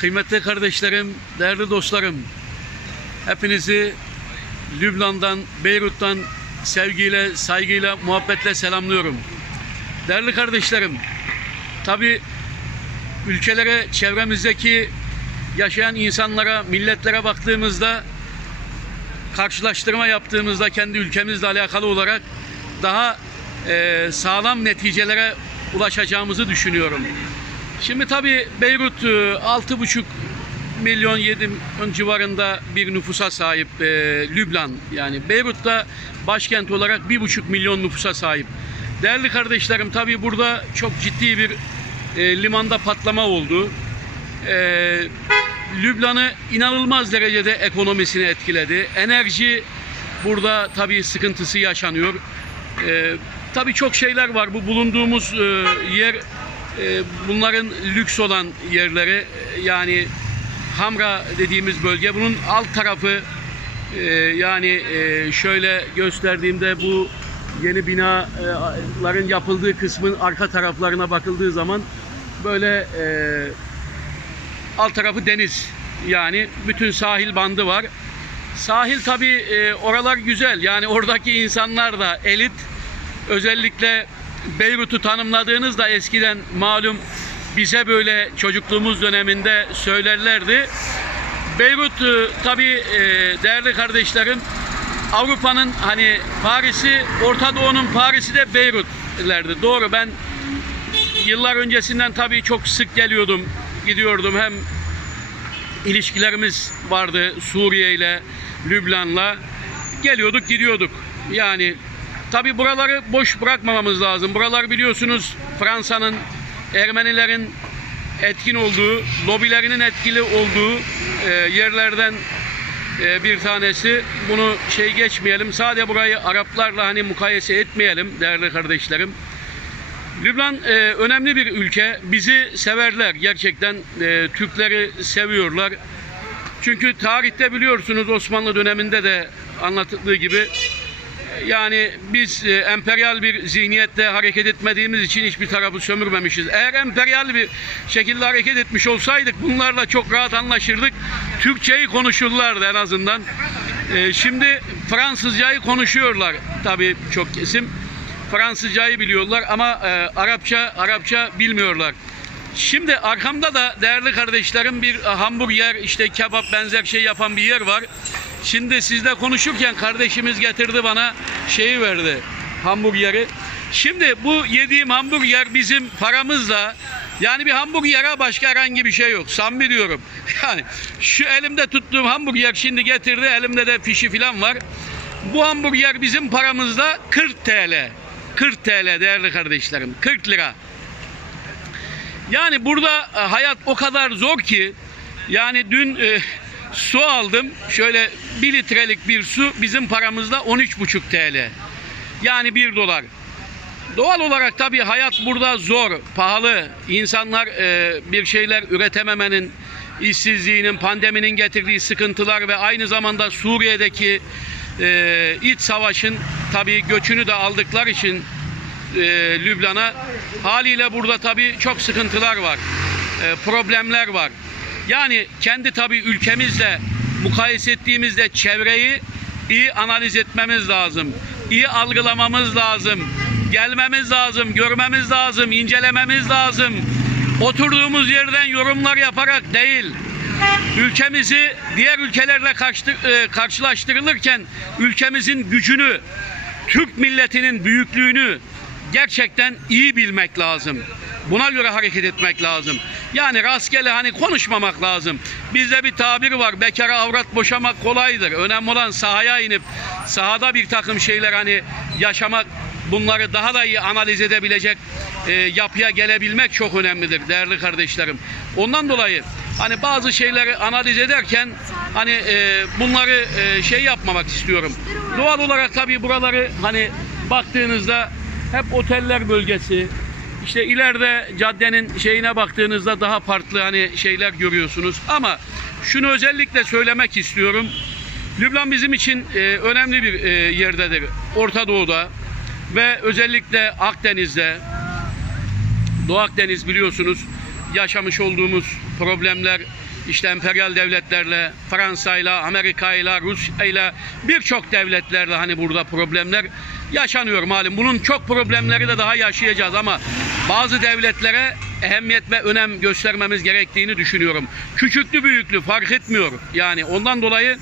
Kıymetli kardeşlerim, değerli dostlarım, hepinizi Lübnan'dan, Beyrut'tan sevgiyle, saygıyla, muhabbetle selamlıyorum. Değerli kardeşlerim, tabi ülkelere, çevremizdeki yaşayan insanlara, milletlere baktığımızda, karşılaştırma yaptığımızda kendi ülkemizle alakalı olarak daha e, sağlam neticelere ulaşacağımızı düşünüyorum. Şimdi tabii Beyrut e, 6,5 milyon 7 milyon civarında bir nüfusa sahip e, Lübnan. Yani Beyrut'ta başkent olarak 1,5 milyon nüfusa sahip. Değerli kardeşlerim tabii burada çok ciddi bir e, limanda patlama oldu. E, Lübnan'ı inanılmaz derecede ekonomisini etkiledi. Enerji burada tabii sıkıntısı yaşanıyor. E, tabii çok şeyler var. Bu bulunduğumuz e, yer e, bunların lüks olan yerleri e, yani Hamra dediğimiz bölge. Bunun alt tarafı e, yani e, şöyle gösterdiğimde bu yeni binaların yapıldığı kısmın arka taraflarına bakıldığı zaman böyle alt tarafı deniz. Yani bütün sahil bandı var. Sahil tabi oralar güzel. Yani oradaki insanlar da elit. Özellikle Beyrut'u tanımladığınızda eskiden malum bize böyle çocukluğumuz döneminde söylerlerdi. Beyrut tabi değerli kardeşlerim Avrupa'nın hani Paris'i, Orta Doğu'nun Paris'i de Beyrut'lerdi. Doğru ben yıllar öncesinden tabii çok sık geliyordum, gidiyordum. Hem ilişkilerimiz vardı Suriye ile, Lübnan'la. Geliyorduk, gidiyorduk. Yani tabii buraları boş bırakmamamız lazım. Buralar biliyorsunuz Fransa'nın, Ermenilerin etkin olduğu, lobilerinin etkili olduğu e, yerlerden e, bir tanesi. Bunu şey geçmeyelim. Sadece burayı Araplarla hani mukayese etmeyelim değerli kardeşlerim. Lübnan e, önemli bir ülke. Bizi severler gerçekten. E, Türkleri seviyorlar. Çünkü tarihte biliyorsunuz Osmanlı döneminde de anlatıldığı gibi yani biz e, emperyal bir zihniyetle hareket etmediğimiz için hiçbir tarafı sömürmemişiz. Eğer emperyal bir şekilde hareket etmiş olsaydık bunlarla çok rahat anlaşırdık. Türkçeyi konuşurlardı en azından. E, şimdi Fransızcayı konuşuyorlar tabii çok kesim. Fransızcayı biliyorlar ama e, Arapça Arapça bilmiyorlar. Şimdi arkamda da değerli kardeşlerim bir hamburger işte kebap benzer şey yapan bir yer var. Şimdi sizle konuşurken kardeşimiz getirdi bana şeyi verdi hamburgeri. Şimdi bu yediğim hamburger bizim paramızla yani bir hamburgere başka herhangi bir şey yok. Samimi diyorum. Yani şu elimde tuttuğum hamburger şimdi getirdi. Elimde de fişi falan var. Bu hamburger bizim paramızda 40 TL. 40 TL değerli kardeşlerim. 40 lira. Yani burada e, hayat o kadar zor ki yani dün e, su aldım. Şöyle 1 litrelik bir su bizim paramızda 13,5 TL. Yani 1 dolar. Doğal olarak tabii hayat burada zor, pahalı. İnsanlar e, bir şeyler üretememenin, işsizliğinin, pandeminin getirdiği sıkıntılar ve aynı zamanda Suriye'deki e, iç savaşın tabii göçünü de aldıkları için e, Lübnan'a haliyle burada tabii çok sıkıntılar var, e, problemler var. Yani kendi tabii ülkemizle mukayese ettiğimizde çevreyi iyi analiz etmemiz lazım. iyi algılamamız lazım. Gelmemiz lazım, görmemiz lazım, incelememiz lazım. Oturduğumuz yerden yorumlar yaparak değil, ülkemizi diğer ülkelerle e, karşılaştırılırken ülkemizin gücünü, Türk milletinin büyüklüğünü gerçekten iyi bilmek lazım. Buna göre hareket etmek lazım. Yani rastgele hani konuşmamak lazım. Bizde bir tabir var. Bekara avrat boşamak kolaydır. Önemli olan sahaya inip sahada bir takım şeyler hani yaşamak bunları daha da iyi analiz edebilecek e, yapıya gelebilmek çok önemlidir değerli kardeşlerim. Ondan dolayı hani bazı şeyleri analiz ederken hani e, bunları e, şey yapmamak istiyorum. Doğal olarak tabii buraları hani baktığınızda hep oteller bölgesi. İşte ileride caddenin şeyine baktığınızda daha farklı hani şeyler görüyorsunuz. Ama şunu özellikle söylemek istiyorum. Lübnan bizim için e, önemli bir e, yerdedir. Orta Doğu'da ve özellikle Akdeniz'de Doğu Akdeniz biliyorsunuz yaşamış olduğumuz problemler işte emperyal devletlerle, Fransa'yla, Amerika'yla, Rusya'yla birçok devletlerle hani burada problemler yaşanıyor malum. Bunun çok problemleri de daha yaşayacağız ama bazı devletlere ehemmiyet ve önem göstermemiz gerektiğini düşünüyorum. Küçüklü büyüklü fark etmiyor. Yani ondan dolayı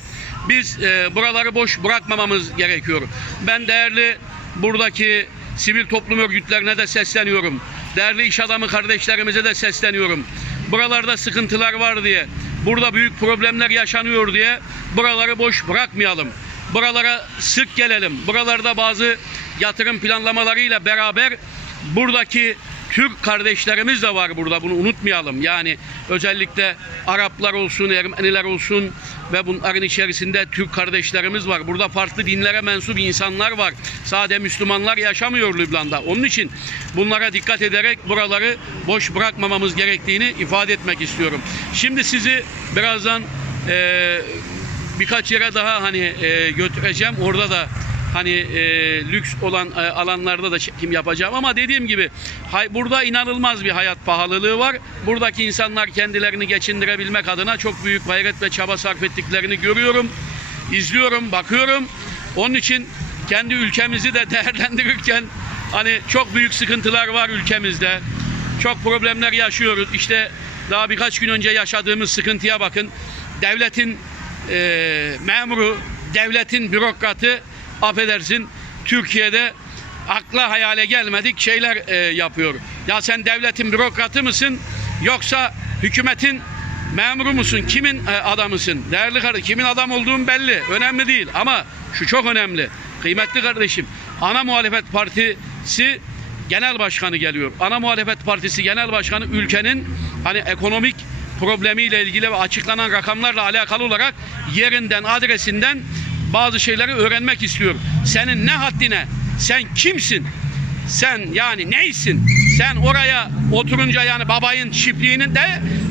biz e, buraları boş bırakmamamız gerekiyor. Ben değerli buradaki sivil toplum örgütlerine de sesleniyorum. Değerli iş adamı kardeşlerimize de sesleniyorum. Buralarda sıkıntılar var diye, burada büyük problemler yaşanıyor diye buraları boş bırakmayalım. Buralara sık gelelim. Buralarda bazı yatırım planlamalarıyla beraber buradaki Türk kardeşlerimiz de var burada bunu unutmayalım. Yani özellikle Araplar olsun, Ermeniler olsun ve bunların içerisinde Türk kardeşlerimiz var. Burada farklı dinlere mensup insanlar var. Sade Müslümanlar yaşamıyor Lübnan'da. Onun için bunlara dikkat ederek buraları boş bırakmamamız gerektiğini ifade etmek istiyorum. Şimdi sizi birazdan eee birkaç yere daha hani e, götüreceğim. Orada da hani e, lüks olan e, alanlarda da çekim yapacağım ama dediğim gibi hay, burada inanılmaz bir hayat pahalılığı var. Buradaki insanlar kendilerini geçindirebilmek adına çok büyük gayret ve çaba sarf ettiklerini görüyorum. izliyorum, bakıyorum. Onun için kendi ülkemizi de değerlendirirken hani çok büyük sıkıntılar var ülkemizde. Çok problemler yaşıyoruz. İşte daha birkaç gün önce yaşadığımız sıkıntıya bakın. Devletin e, memuru, devletin bürokratı affedersin Türkiye'de akla hayale gelmedik şeyler e, yapıyor. Ya sen devletin bürokratı mısın yoksa hükümetin memuru musun? Kimin e, adamısın? Değerli kardeşim kimin adam olduğun belli. Önemli değil ama şu çok önemli. Kıymetli kardeşim ana muhalefet partisi genel başkanı geliyor. Ana muhalefet partisi genel başkanı ülkenin hani ekonomik problemiyle ilgili ve açıklanan rakamlarla alakalı olarak yerinden, adresinden bazı şeyleri öğrenmek istiyor. Senin ne haddine? Sen kimsin? Sen yani neysin? Sen oraya oturunca yani babayın çiftliğinin de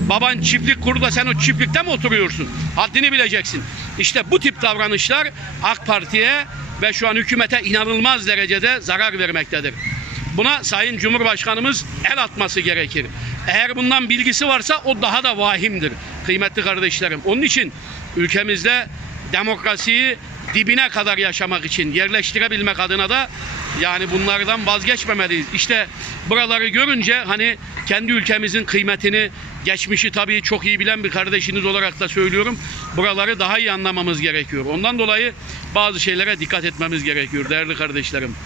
baban çiftlik kurdu da sen o çiftlikte mi oturuyorsun? Haddini bileceksin. İşte bu tip davranışlar AK Parti'ye ve şu an hükümete inanılmaz derecede zarar vermektedir. Buna Sayın Cumhurbaşkanımız el atması gerekir. Eğer bundan bilgisi varsa o daha da vahimdir kıymetli kardeşlerim. Onun için ülkemizde demokrasiyi dibine kadar yaşamak için yerleştirebilmek adına da yani bunlardan vazgeçmemeliyiz. İşte buraları görünce hani kendi ülkemizin kıymetini, geçmişi tabii çok iyi bilen bir kardeşiniz olarak da söylüyorum. Buraları daha iyi anlamamız gerekiyor. Ondan dolayı bazı şeylere dikkat etmemiz gerekiyor değerli kardeşlerim.